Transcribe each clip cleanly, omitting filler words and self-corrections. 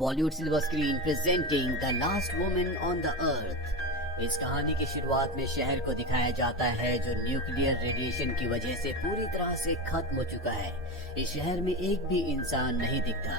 Bollywood silver screen presenting the last woman on the earth. इस कहानी की शुरुआत में शहर को दिखाया जाता है जो न्यूक्लियर रेडिएशन की वजह से पूरी तरह से खत्म हो चुका है। इस शहर में एक भी इंसान नहीं दिखता।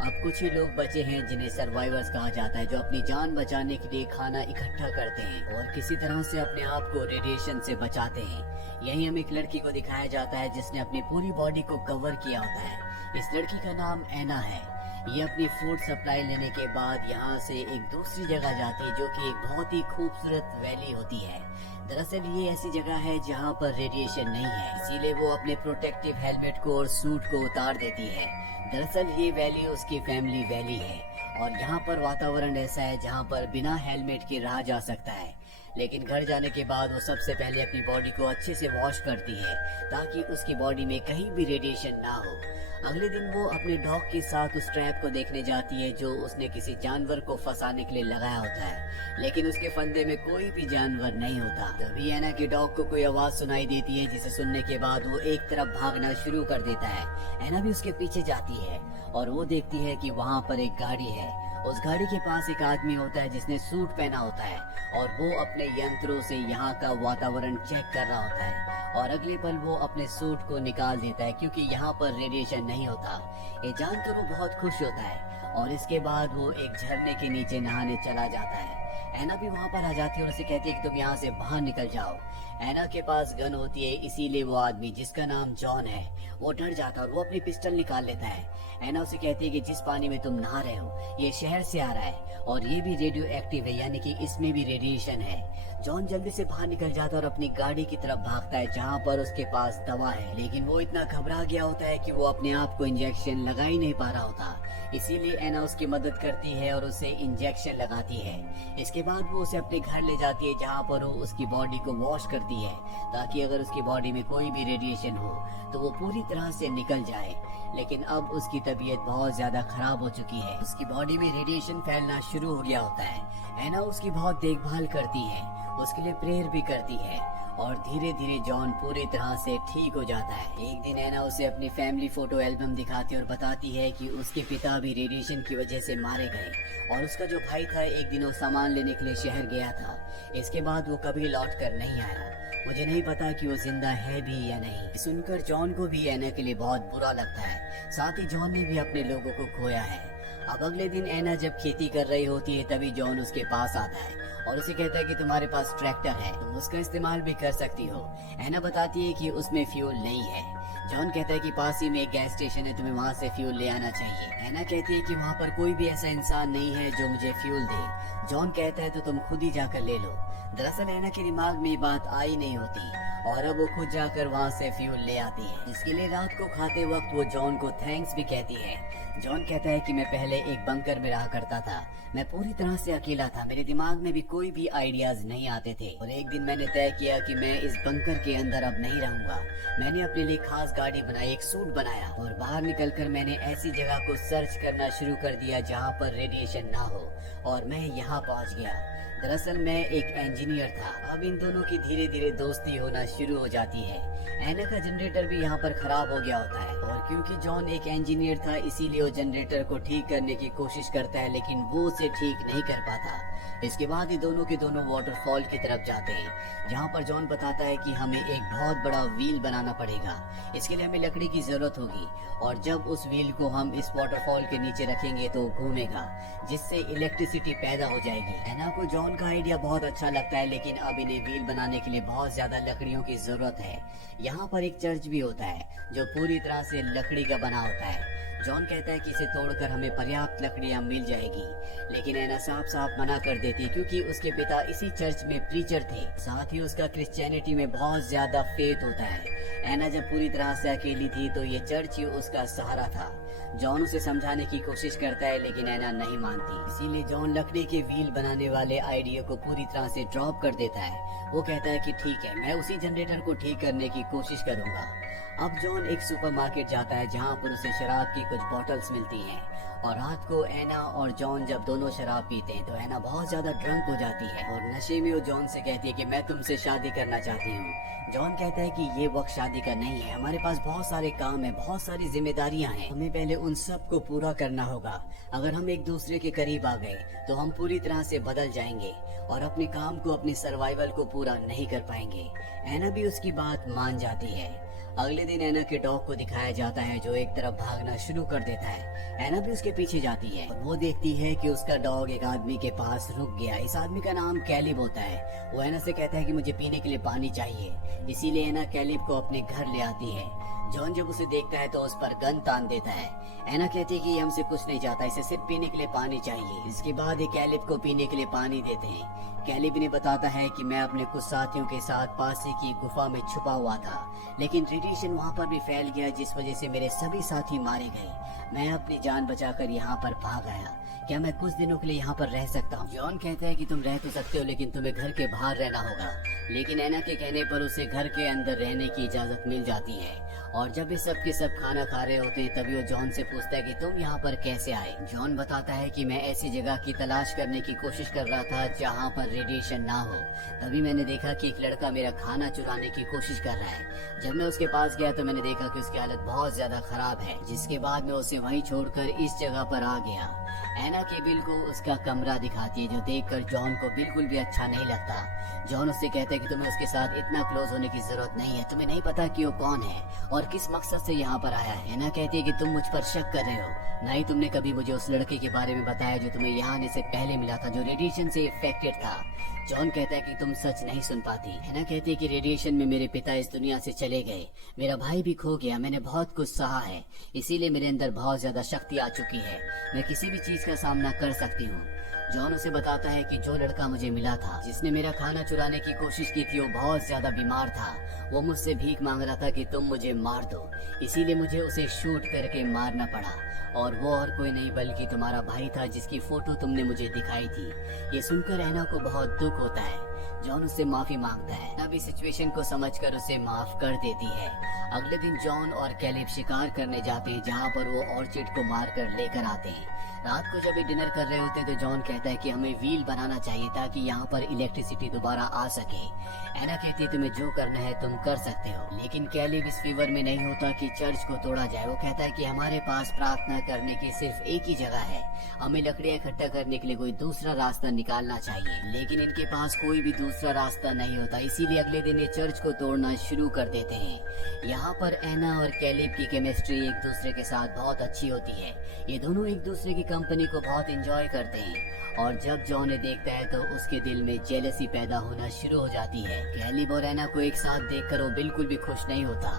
अब कुछ ही लोग बचे हैं जिन्हें सर्वाइवर्स कहा जाता है, जो अपनी जान बचाने के लिए खाना इकट्ठा करते हैं और किसी तरह से अपने आप को रेडिएशन से बचाते हैं। यही हमें एक लड़की को दिखाया जाता है जिसने अपनी पूरी बॉडी को कवर किया होता है। इस लड़की का नाम एना है। ये अपनी फूड सप्लाई लेने के बाद यहाँ से एक दूसरी जगह जाती है जो कि एक बहुत ही खूबसूरत वैली होती है। दरअसल ये ऐसी जगह है जहाँ पर रेडिएशन नहीं है, इसीलिए वो अपने प्रोटेक्टिव हेलमेट को और सूट को उतार देती है। दरअसल ये वैली उसकी फैमिली वैली है और यहाँ पर वातावरण ऐसा है जहाँ पर बिना हेलमेट के रहा जा सकता है। लेकिन घर जाने के बाद वो सबसे पहले अपनी बॉडी को अच्छे से वॉश करती है ताकि उसकी बॉडी में कहीं भी रेडिएशन ना हो। अगले दिन वो अपने डॉग के साथ उस ट्रैप को देखने जाती है जो उसने किसी जानवर को फंसाने के लिए लगाया होता है, लेकिन उसके फंदे में कोई भी जानवर नहीं होता। तभी एना के डॉग को कोई आवाज सुनाई देती है जिसे सुनने के बाद वो एक तरफ भागना शुरू कर देता है। एना भी उसके पीछे जाती है और वो देखती है कि वहाँ पर एक गाड़ी है। उस गाड़ी के पास एक आदमी होता है जिसने सूट पहना होता है और वो अपने यंत्रों से यहाँ का वातावरण चेक कर रहा होता है और अगले पल वो अपने सूट को निकाल देता है क्योंकि यहाँ पर रेडिएशन नहीं होता। ये जानकर वो बहुत खुश होता है और इसके बाद वो एक झरने के नीचे नहाने चला जाता है। एना भी वहाँ पर आ जाती है और उसे कहती है कि तुम यहाँ से बाहर निकल जाओ। एना के पास गन होती है, इसीलिए वो आदमी जिसका नाम जॉन है वो डर जाता है और वो अपनी पिस्टल निकाल लेता है। एना उसे कहती है कि जिस पानी में तुम नहा रहे हो ये शहर से आ रहा है और ये भी रेडियो एक्टिव है, यानी कि इसमें भी रेडिएशन है। जॉन जल्दी से बाहर निकल जाता है और अपनी गाड़ी की तरफ भागता है जहाँ पर उसके पास दवा है, लेकिन वो इतना घबरा गया होता है कि वो अपने आप को इंजेक्शन लगा ही नहीं पा रहा होता। इसीलिए एना उसकी मदद करती है और उसे इंजेक्शन लगाती है। इसके बाद वो उसे अपने घर ले जाती है जहाँ पर वो उसकी बॉडी को वॉश करती है ताकि अगर उसकी बॉडी में कोई भी रेडिएशन हो तो वो पूरी तरह से निकल जाए। लेकिन अब उसकी तबीयत बहुत ज्यादा खराब हो चुकी है, उसकी बॉडी में रेडिएशन फैलना शुरू हो गया होता है। एना उसकी बहुत देखभाल करती है, उसके लिए प्रेयर भी करती है और धीरे धीरे जॉन पूरी तरह से ठीक हो जाता है। एक दिन एना उसे अपनी फैमिली फोटो एल्बम दिखाती है और बताती है कि उसके पिता भी रेडिएशन की वजह से मारे गए और उसका जो भाई था एक दिन वो सामान लेने के लिए शहर गया था। इसके बाद वो कभी लौट कर नहीं आया। मुझे नहीं पता कि वो जिंदा है भी या नहीं। सुनकर जॉन को भी एना के लिए बहुत बुरा लगता है, साथ ही जॉन ने भी अपने लोगों को खोया है। अब अगले दिन एना जब खेती कर रही होती है तभी जॉन उसके पास आता है और उसे कहता है कि तुम्हारे पास ट्रैक्टर है, तुम उसका इस्तेमाल भी कर सकती हो। एना बताती है कि उसमें फ्यूल नहीं है। जॉन कहता है कि पास ही में एक गैस स्टेशन है, तुम्हें वहाँ से फ्यूल ले आना चाहिए। एना कहती है कि वहाँ पर कोई भी ऐसा इंसान नहीं है जो मुझे फ्यूल दे। जॉन कहता है तो तुम खुद ही जाकर ले लो। दरअसल एना के दिमाग में ये बात आई नहीं होती और अब वो खुद जाकर वहाँ से फ्यूल ले आती है। इसके लिए रात को खाते वक्त वो जॉन को थैंक्स भी कहती है। जॉन कहता है कि मैं पहले एक बंकर में रहा करता था, मैं पूरी तरह से अकेला था, मेरे दिमाग में भी कोई भी आइडियाज नहीं आते थे और एक दिन मैंने तय किया कि मैं इस बंकर के अंदर अब नहीं रहूंगा। मैंने अपने लिए खास गाड़ी बनाई, एक सूट बनाया और बाहर निकलकर मैंने ऐसी जगह को सर्च करना शुरू कर दिया जहाँ पर रेडिएशन ना हो और मैं यहाँ पहुँच गया। दरअसल मैं एक इंजीनियर था। अब इन दोनों की धीरे धीरे दोस्ती होना शुरू हो जाती है। एना का जनरेटर भी यहाँ पर खराब हो गया होता है और क्योंकि जॉन एक इंजीनियर था इसीलिए वो जनरेटर को ठीक करने की कोशिश करता है, लेकिन वो उसे ठीक नहीं कर पाता। इसके बाद ही दोनों के दोनों वाटरफॉल की तरफ जाते हैं जहाँ पर जॉन बताता है कि हमें एक बहुत बड़ा व्हील बनाना पड़ेगा। इसके लिए हमें लकड़ी की जरूरत होगी और जब उस व्हील को हम इस वाटरफॉल के नीचे रखेंगे तो घूमेगा जिससे इलेक्ट्रिसिटी पैदा हो जाएगी। एना को जॉन का आइडिया बहुत अच्छा लगता है, लेकिन अब इन्हें व्हील बनाने के लिए बहुत ज्यादा लकड़ियों की जरूरत है। यहाँ पर एक चर्च भी होता है जो पूरी तरह से लकड़ी का बना होता है। जॉन कहता है कि इसे तोड़कर हमें पर्याप्त लकड़ियां मिल जाएगी, लेकिन एना साफ साफ मना कर देती क्योंकि उसके पिता इसी चर्च में प्रीचर थे, साथ ही उसका क्रिश्चियनिटी में बहुत ज्यादा फेथ होता है। एना जब पूरी तरह से अकेली थी तो ये चर्च ही उसका सहारा था। जॉन उसे समझाने की कोशिश करता है लेकिन एना नहीं मानती, इसीलिए जॉन लकड़ी के व्हील बनाने वाले आइडिया को पूरी तरह से ड्रॉप कर देता है। वो कहता है कि ठीक है, मैं उसी जनरेटर को ठीक करने की कोशिश करूंगा। अब जॉन एक सुपरमार्केट जाता है जहाँ पर उसे शराब की कुछ बॉटल्स मिलती हैं और रात को एना और जॉन जब दोनों शराब पीते हैं तो एना बहुत ज्यादा ड्रंक हो जाती है और नशे में वो जॉन से कहती है कि मैं तुमसे शादी करना चाहती हूँ। जॉन कहता है कि ये वक्त शादी का नहीं है, हमारे पास बहुत सारे काम है, बहुत सारी जिम्मेदारियां हैं, हमें पहले उन सब को पूरा करना होगा। अगर हम एक दूसरे के करीब आ गए तो हम पूरी तरह से बदल जाएंगे और अपने काम को, अपने सर्वाइवल को पूरा नहीं कर पाएंगे। एना भी उसकी बात मान जाती है। अगले दिन एना के डॉग को दिखाया जाता है जो एक तरफ भागना शुरू कर देता है। एना भी उसके पीछे जाती है और वो देखती है कि उसका डॉग एक आदमी के पास रुक गया। इस आदमी का नाम कैलिब होता है। वो एना से कहता है कि मुझे पीने के लिए पानी चाहिए, इसीलिए एना कैलिब को अपने घर ले आती है। जॉन जब उसे देखता है तो उस पर गन तान देता है। एना कहती है कि ये हमसे कुछ नहीं चाहता, इसे सिर्फ पीने के लिए पानी चाहिए। इसके बाद ये कैलिब को पीने के लिए पानी देते हैं। कैलिब ने बताता है कि मैं अपने कुछ साथियों के साथ पास ही की गुफा में छुपा हुआ था, लेकिन रेडिएशन वहाँ पर भी फैल गया जिस वजह से मेरे सभी साथी मारे गए। मैं अपनी जान बचाकर यहाँ पर भाग आया। क्या मैं कुछ दिनों के लिए यहाँ पर रह सकता हूँ? जॉन कहता है कि तुम रह तो सकते हो, लेकिन तुम्हें घर के बाहर रहना होगा। लेकिन एना के कहने पर उसे घर के अंदर रहने की इजाजत मिल जाती है। और जब ये सब के सब खाना खा रहे होते हैं तभी वो जॉन से पूछता है कि तुम यहाँ पर कैसे आए। जॉन बताता है कि मैं ऐसी जगह की तलाश करने की कोशिश कर रहा था जहाँ पर रेडिएशन ना हो। तभी मैंने देखा कि एक लड़का मेरा खाना चुराने की कोशिश कर रहा है। जब मैं उसके पास गया तो मैंने देखा कि उसकी हालत बहुत ज्यादा खराब है, जिसके बाद मैं उसे वहीं छोड़कर इस जगह पर आ गया। एना केबिल को उसका कमरा दिखाती है जो देखकर जॉन को बिल्कुल भी अच्छा नहीं लगता। जॉन उससे कहता है कि तुम्हें उसके साथ इतना क्लोज होने की जरूरत नहीं है, तुम्हें नहीं पता कि वो कौन है और किस मकसद से यहाँ पर आया है। एना कहती है कि तुम मुझ पर शक कर रहे हो, ना ही तुमने कभी मुझे उस लड़के के बारे में बताया जो तुम्हें यहाँ आने से पहले मिला था, जो रेडिएशन से इफेक्टेड था। जॉन कहता है कि तुम सच नहीं सुन पाती। एना कहती है कि रेडिएशन में मेरे पिता इस दुनिया से चले गए, मेरा भाई भी खो गया, मैंने बहुत कुछ सहा है, इसीलिए मेरे अंदर बहुत ज्यादा शक्ति आ चुकी है, मैं किसी भी चीज का सामना कर सकती हूँ। जॉन उसे बताता है कि जो लड़का मुझे मिला था, जिसने मेरा खाना चुराने की कोशिश की थी, वो बहुत ज्यादा बीमार था। वो मुझसे भीख मांग रहा था कि तुम मुझे मार दो, इसीलिए मुझे उसे शूट करके मारना पड़ा। और वो और कोई नहीं बल्कि तुम्हारा भाई था जिसकी फोटो तुमने मुझे दिखाई थी। ये सुनकर एना को बहुत दुख होता है। जॉन उससे माफी मांगता है। एना भी सिचुएशन को समझकर उसे माफ कर देती है। अगले दिन जॉन और कैलिब शिकार करने जाते हैं जहाँ पर वो ऑर्चिड को मार कर लेकर आते हैं। रात को जब ये डिनर कर रहे होते हैं तो जॉन कहता है कि हमें व्हील बनाना चाहिए ताकि यहाँ पर इलेक्ट्रिसिटी दोबारा आ सके। एना कहती है तुम्हें जो करना है तुम कर सकते हो, लेकिन कैलिब इस फेवर में नहीं होता कि चर्च को तोड़ा जाए। वो कहता है कि हमारे पास प्रार्थना करने की सिर्फ एक ही जगह है, हमें लकड़ियाँ इकट्ठा करने के लिए कोई दूसरा रास्ता निकालना चाहिए। लेकिन इनके पास कोई भी दूसरा रास्ता नहीं होता, इसीलिए अगले दिन ये चर्च को तोड़ना शुरू कर देते हैं। यहाँ पर एना और कैलिब की केमिस्ट्री एक दूसरे के साथ बहुत अच्छी होती है। ये दोनों एक दूसरे की कंपनी को बहुत एंजॉय करते हैं। और जब जॉन ने देखता है तो उसके दिल में जेलसी पैदा होना शुरू हो जाती है। कैलिब और एना को एक साथ देखकर वो बिल्कुल भी खुश नहीं होता।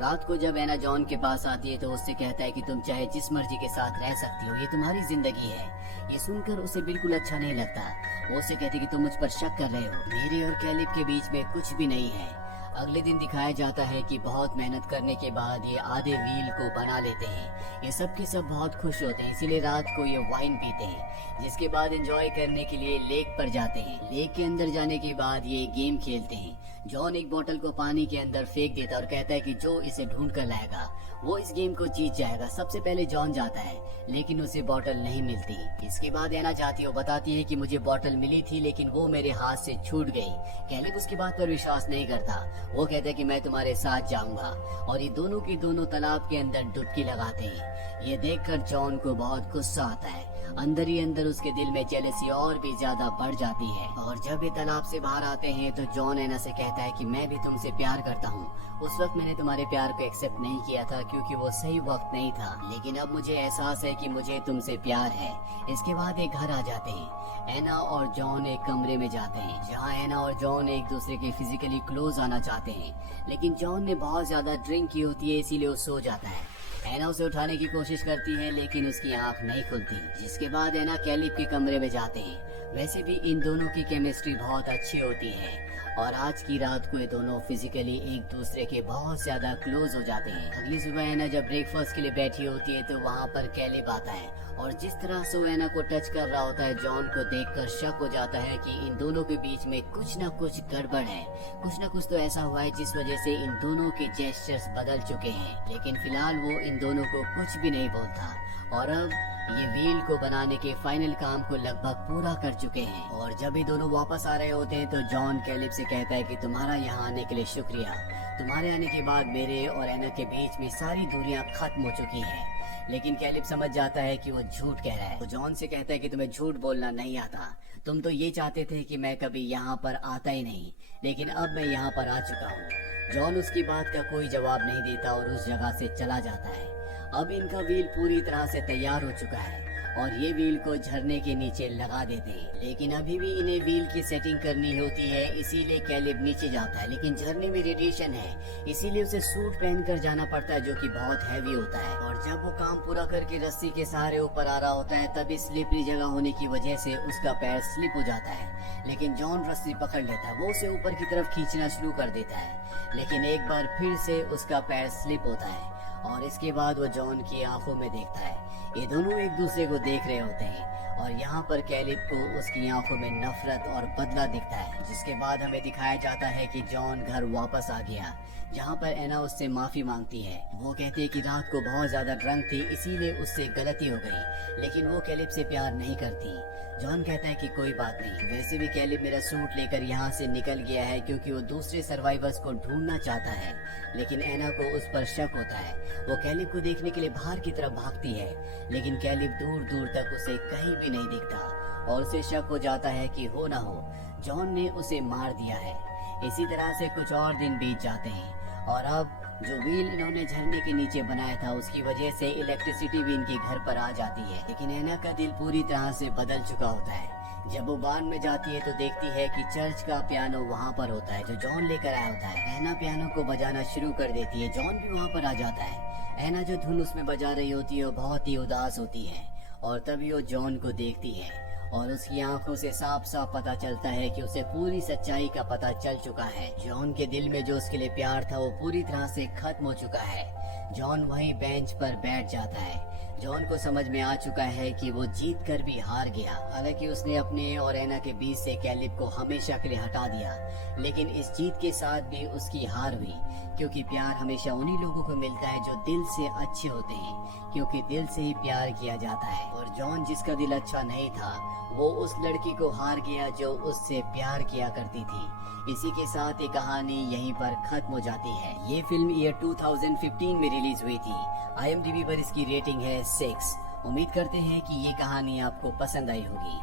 रात को जब एना जॉन के पास आती है तो उससे कहता है कि तुम चाहे जिस मर्जी के साथ रह सकती हो, ये तुम्हारी जिंदगी है। ये सुनकर उसे बिल्कुल अच्छा नहीं लगता। वो उसे कहती है कि तुम मुझ पर शक कर रहे हो, मेरे और कैलिब के बीच में कुछ भी नहीं है। अगले दिन दिखाया जाता है कि बहुत मेहनत करने के बाद ये आधे व्हील को बना लेते हैं। ये सब के सब बहुत खुश होते हैं, इसीलिए रात को ये वाइन पीते हैं, जिसके बाद एंजॉय करने के लिए लेक पर जाते हैं। लेक के अंदर जाने के बाद ये गेम खेलते हैं। जॉन एक बोतल को पानी के अंदर फेंक देता और कहता है कि जो इसे ढूंढ कर लाएगा वो इस गेम को जीत जाएगा। सबसे पहले जॉन जाता है, लेकिन उसे बोतल नहीं मिलती। इसके बाद एना जाती है, वो बताती है कि मुझे बोतल मिली थी लेकिन वो मेरे हाथ से छूट गई। कैलिब उसकी बात पर विश्वास नहीं करता। वो कहता है कि मैं तुम्हारे साथ जाऊंगा, और ये दोनों के दोनों तालाब के अंदर डुबकी लगाते हैं। ये देखकर जॉन को बहुत गुस्सा आता है। अंदर ही अंदर उसके दिल में जेलसी और भी ज्यादा बढ़ जाती है। और जब ये तालाब से बाहर आते हैं तो जॉन एना से कहता है कि मैं भी तुमसे प्यार करता हूँ। उस वक्त मैंने तुम्हारे प्यार को एक्सेप्ट नहीं किया था क्योंकि वो सही वक्त नहीं था, लेकिन अब मुझे एहसास है कि मुझे तुमसे प्यार है। इसके बाद एक घर आ जाते हैं। एना और जॉन एक कमरे में जाते हैं जहाँ एना और जॉन एक दूसरे के फिजिकली क्लोज आना चाहते हैं, लेकिन जॉन ने बहुत ज्यादा ड्रिंक की होती है इसीलिए वो सो जाता है। एना उसे उठाने की कोशिश करती है लेकिन उसकी आंख नहीं खुलती। जिसके बाद एना कैलिब के कमरे में जाते हैं। वैसे भी इन दोनों की केमिस्ट्री बहुत अच्छी होती है और आज की रात को ये दोनों फिजिकली एक दूसरे के बहुत ज्यादा क्लोज हो जाते हैं। अगली सुबह एना जब ब्रेकफास्ट के लिए बैठी होती है तो वहाँ पर कैलिब आता है और जिस तरह से वो एना को टच कर रहा होता है, जॉन को देखकर शक हो जाता है कि इन दोनों के बीच में कुछ न कुछ गड़बड़ है। कुछ न कुछ तो ऐसा हुआ है जिस वजह से इन दोनों के जेस्चर्स बदल चुके हैं, लेकिन फिलहाल वो इन दोनों को कुछ भी नहीं बोलता। और अब ये व्हील को बनाने के फाइनल काम को लगभग पूरा कर चुके हैं। और जब ये दोनों वापस आ रहे होते हैं तो जॉन कैलिब से कहता है कि तुम्हारा यहाँ आने के लिए शुक्रिया। तुम्हारे आने के बाद मेरे और एना के बीच में सारी दूरियां खत्म हो चुकी हैं। लेकिन कैलिब समझ जाता है कि वो झूठ कह रहा है। वो जॉन से कहता है कि तुम्हें झूठ बोलना नहीं आता। तुम तो ये चाहते थे कि मैं कभी यहाँ पर आता ही नहीं, लेकिन अब मैं यहाँ पर आ चुका हूँ। जॉन उसकी बात का कोई जवाब नहीं देता और उस जगह से चला जाता है। अब इनका व्हील पूरी तरह से तैयार हो चुका है और ये व्हील को झरने के नीचे लगा देते हैं। लेकिन अभी भी इन्हें व्हील की सेटिंग करनी होती है, इसीलिए कैलिब नीचे जाता है। लेकिन झरने में रेडिएशन है, इसीलिए उसे सूट पहनकर जाना पड़ता है जो कि बहुत हैवी होता है। और जब वो काम पूरा करके रस्सी के सहारे ऊपर आ रहा होता है तभी स्लिपरी जगह होने की वजह से उसका पैर स्लिप हो जाता है। लेकिन जॉन रस्सी पकड़ लेता है, वो उसे ऊपर की तरफ खींचना शुरू कर देता है। लेकिन एक बार फिर से उसका पैर स्लिप होता है और इसके बाद वो जॉन की आंखों में देखता है। ये दोनों एक दूसरे को देख रहे होते हैं और यहाँ पर कैलिब को उसकी आंखों में नफरत और बदला दिखता है। जिसके बाद हमें दिखाया जाता है कि जॉन घर वापस आ गया, जहाँ पर एना उससे माफी मांगती है। वो कहती है कि रात को बहुत ज्यादा ड्रंक थी, इसीलिए उससे गलती हो गई, लेकिन वो कैलिब से प्यार नहीं करती। जॉन कहता है कि कोई बात नहीं, वैसे भी कैलिब मेरा सूट लेकर यहाँ से निकल गया है क्योंकि वो दूसरे सर्वाइवर्स को ढूंढना चाहता है। लेकिन एना को उस पर शक होता है। वो कैलिब को देखने के लिए बाहर की तरफ भागती है, लेकिन कैलिब दूर दूर तक उसे कहीं भी नहीं दिखता और उसे शक हो जाता है कि हो ना हो जॉन ने उसे मार दिया है। इसी तरह से कुछ और दिन बीत जाते हैं और अब जो व्हील इन्होंने झरने के नीचे बनाया था उसकी वजह से इलेक्ट्रिसिटी भी इनके घर पर आ जाती है। लेकिन एना का दिल पूरी तरह से बदल चुका होता है। जब वो बार में जाती है तो देखती है कि चर्च का पियानो वहाँ पर होता है जो जॉन लेकर आया होता है। एना पियानो को बजाना शुरू कर देती है, जॉन भी वहाँ पर आ जाता है। एना जो धुन उसमें बजा रही होती है वो बहुत ही उदास होती है और तभी वो जॉन को देखती है और उसकी आंखों से साफ साफ पता चलता है कि उसे पूरी सच्चाई का पता चल चुका है। जॉन के दिल में जो उसके लिए प्यार था वो पूरी तरह से खत्म हो चुका है। जॉन वहीं बेंच पर बैठ जाता है। जॉन को समझ में आ चुका है कि वो जीत कर भी हार गया। हालांकि उसने अपने और एना के बीच से कैलिब को हमेशा के लिए हटा दिया, लेकिन इस जीत के साथ भी उसकी हार हुई, क्योंकि प्यार हमेशा उन्हीं लोगों को मिलता है जो दिल से अच्छे होते हैं, क्योंकि दिल से ही प्यार किया जाता है। और जॉन जिसका दिल अच्छा नहीं था वो उस लड़की को हार गया जो उससे प्यार किया करती थी। इसी के साथ ये कहानी यहीं पर खत्म हो जाती है। ये फिल्म ईयर 2015 में रिलीज हुई थी। IMDb पर इसकी रेटिंग है 6। उम्मीद करते हैं कि ये कहानी आपको पसंद आई होगी।